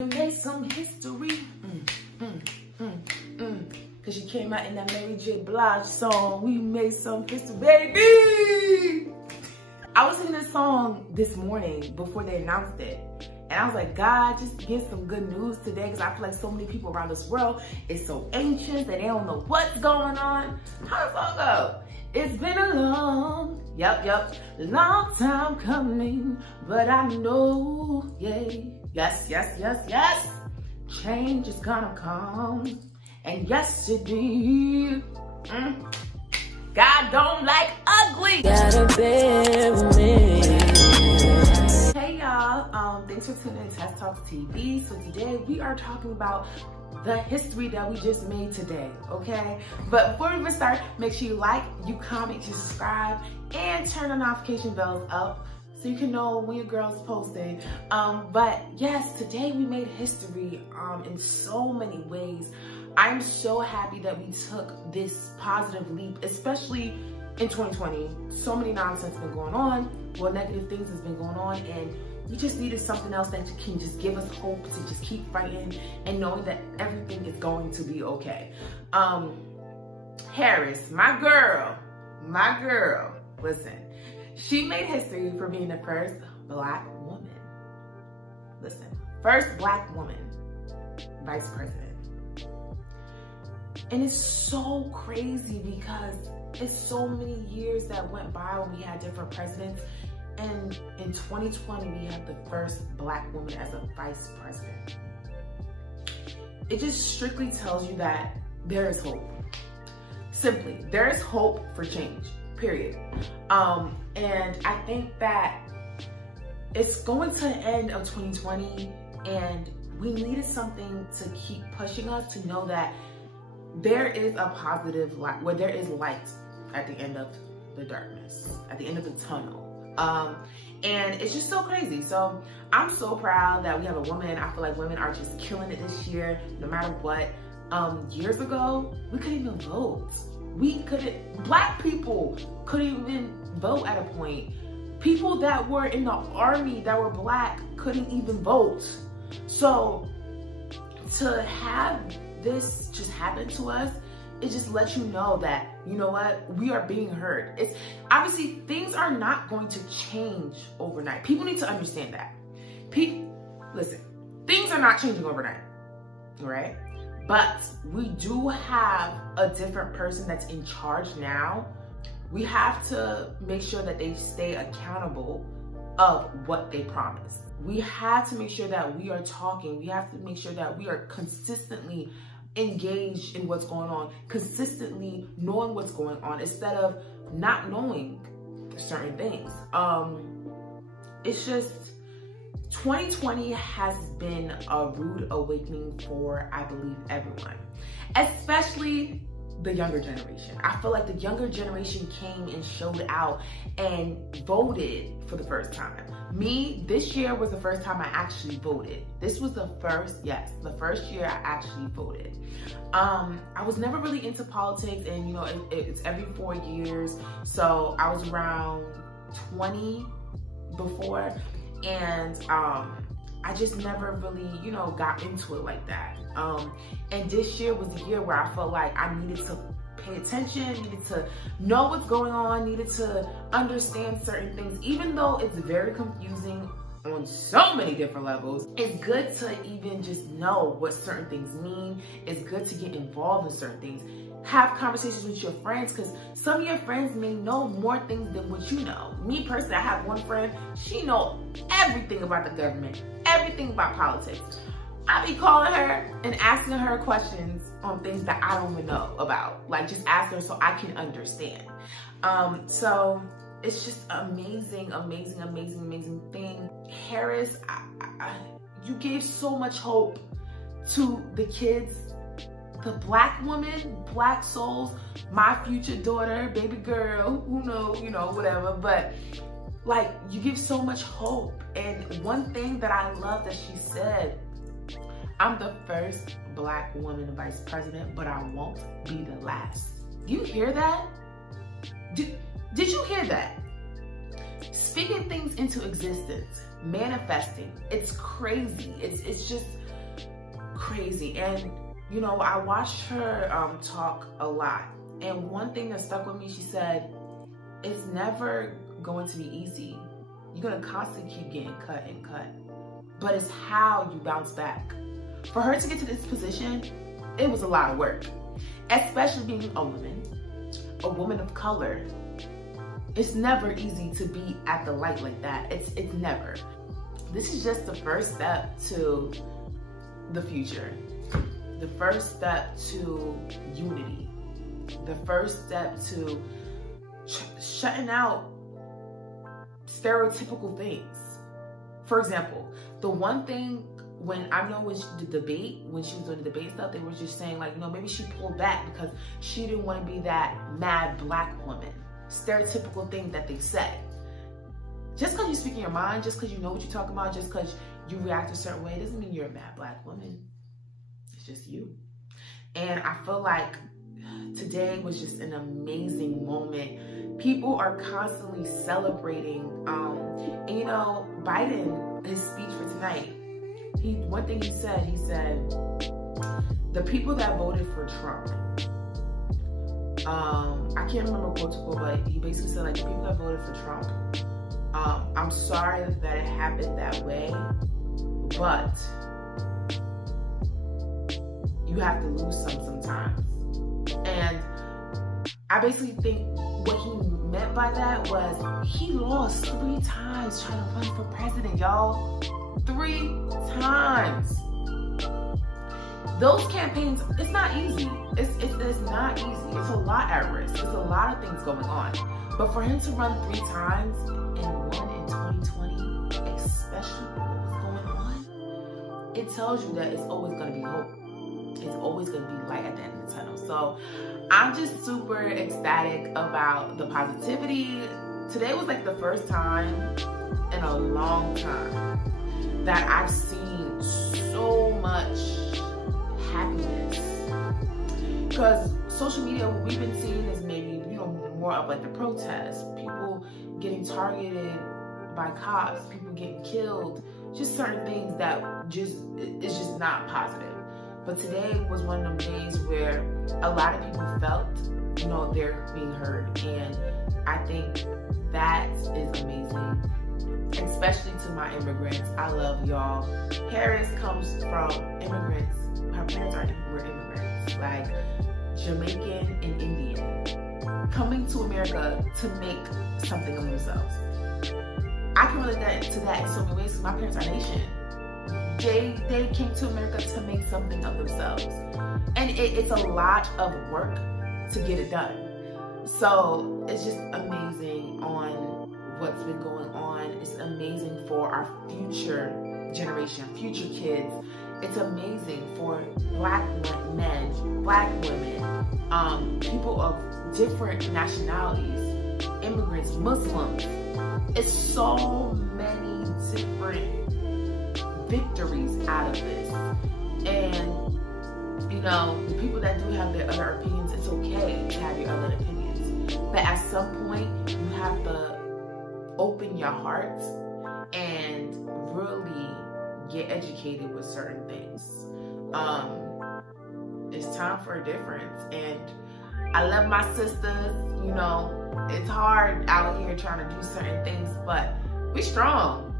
We made some history. Cause she came out in that Mary J. Blige song. We made some history, baby. I was singing this song this morning before they announced it. And I was like, God, just get some good news today. Cause I feel like so many people around this world is so anxious that they don't know what's going on. How does the song go? It's been a long time coming, but I know, yes, change is gonna come, and yes it did. God don't like ugly. Gotta bear with me. Hey y'all, thanks for tuning in to Test Talks TV. So today we are talking about the history that we just made today, okay? But before we even start, make sure you like, you comment, you subscribe, and turn the notification bells up so you can know when your girl's posting. But yes, today we made history in so many ways. I'm so happy that we took this positive leap, especially in 2020. So many nonsense has been going on, well, negative things has been going on, and we just needed something else that can just give us hope to just keep fighting and knowing that everything is going to be okay. Harris, my girl, listen, she made history for being the first Black woman. Listen, first Black woman vice president. And it's so crazy because it's so many years that went by when we had different presidents. And in 2020, we have the first Black woman as a vice president. It just strictly tells you that there is hope. Simply, there is hope for change, period. And I think that it's going to the end of 2020 and we needed something to keep pushing us to know that there is a positive light, where there is light at the end of the darkness, at the end of the tunnel. And it's just so crazy. So I'm so proud that we have a woman. I feel like women are just killing it this year, no matter what. Years ago, we couldn't even vote. Black people couldn't even vote at a point. People that were in the army that were Black couldn't even vote. So to have this just happen to us, it just lets you know that, you know what, we are being heard. It's obviously things are not going to change overnight. People need to understand that. Listen, things are not changing overnight, right? But we do have a different person that's in charge now. We have to make sure that they stay accountable of what they promised. We have to make sure that we are talking. We have to make sure that we are consistently engaged in what's going on, consistently knowing what's going on instead of not knowing certain things. It's just 2020 has been a rude awakening for, I believe, everyone, especially the younger generation. I feel like the younger generation came and showed out and voted for the first time. Me, this year was the first time I actually voted. This was the first year I actually voted. I was never really into politics, and you know, it's every 4 years. So I was around 20 before, and I just never really, you know, got into it like that. And this year was the year where I felt like I needed to pay attention, needed to know what's going on, needed to understand certain things, even though it's very confusing on so many different levels. It's good to even just know what certain things mean. It's good to get involved in certain things. Have conversations with your friends, because some of your friends may know more things than what you know. Me personally, I have one friend, she knows everything about the government, everything about politics. I be calling her and asking her questions on things that I don't even know about. Like, just ask her so I can understand. So it's just amazing thing. Harris, you gave so much hope to the kids, the Black women, Black souls, my future daughter, baby girl, who knows, you know, whatever. But like, you give so much hope. And one thing that I love that she said, I'm the first Black woman vice president, but I won't be the last. You hear that? Did you hear that? Speaking things into existence, manifesting, it's crazy. It's just crazy. And you know, I watched her talk a lot, and one thing that stuck with me, she said, it's never going to be easy. You're gonna constantly keep getting cut and cut, but it's how you bounce back. For her to get to this position, it was a lot of work, especially being a woman of color. It's never easy to be at the light like that. It's never. This is just the first step to the future. The first step to unity. The first step to shutting out stereotypical things. For example, the one thing when I know when the debate, when she was doing the debate stuff, they were just saying like, you know, maybe she pulled back because she didn't want to be that mad black woman. Stereotypical thing that they say. Just because you speak in your mind, just because you know what you're talking about, just because you react a certain way, doesn't mean you're a mad black woman. It's just you. And I feel like today was just an amazing moment. People are constantly celebrating. And you know, Biden, his speech for tonight, one thing he said, the people that voted for Trump, I can't remember quote to quote, but he basically said like, the people that voted for Trump, I'm sorry that it happened that way, but you have to lose sometimes. And I basically think what he meant by that was he lost 3 times trying to run for president, y'all. 3 times. Those campaigns, it's not easy. It's not easy. It's a lot at risk. There's a lot of things going on. But for him to run 3 times and won in 2020, especially what was going on, it tells you that it's always going to be hope. It's always going to be light at the end of the tunnel. So I'm just super ecstatic about the positivity. Today was like the first time in a long time that I've seen so much happiness. Because social media, what we've been seeing is maybe, you know, more of like the protests, people getting targeted by cops, people getting killed, just certain things that it's just not positive. But today was one of them days where a lot of people felt, you know, they're being heard. And I think that is amazing, especially to my immigrants. I love y'all. Harris comes from immigrants. Her parents were immigrants, like Jamaican and Indian, coming to America to make something of themselves. I can relate to that in so many ways because my parents are Nation. They came to America to make something of themselves. And it's a lot of work to get it done. So it's just amazing on what's been going on. It's amazing for our future generation, future kids. It's amazing for black men, black women, people of different nationalities, immigrants, Muslims. It's so many different victories out of this. And you know, the people that do have their other opinions, it's okay to have your other opinions, but at some point you have to open your heart and really get educated with certain things. It's time for a difference. And I love my sisters. You know, it's hard out here trying to do certain things, but we strong,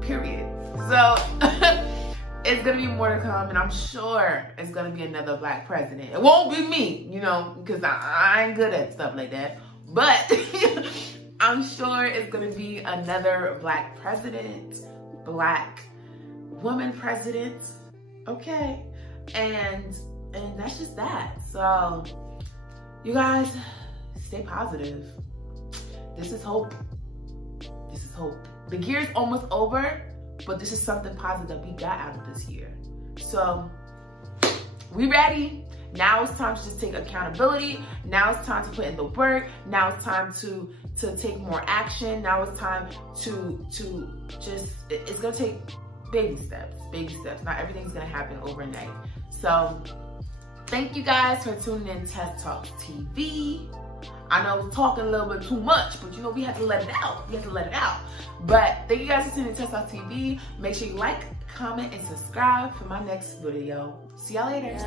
period. So it's gonna be more to come, and I'm sure it's gonna be another black president. It won't be me, you know, because I ain't good at stuff like that, but I'm sure it's gonna be another black president, black woman president, okay? And that's just that. So you guys, stay positive. This is hope. This is hope. The year's almost over, but this is something positive that we got out of this year. So we ready. Now it's time to just take accountability. Now it's time to put in the work. Now it's time to take more action. Now it's time to just, it's gonna take baby steps, baby steps. Not everything's gonna happen overnight. So thank you guys for tuning in Test Talks TV. I know we're talking a little bit too much, but you know, we have to let it out. We have to let it out. But thank you guys for tuning in Test Talks TV. Make sure you like, comment, and subscribe for my next video. See y'all later.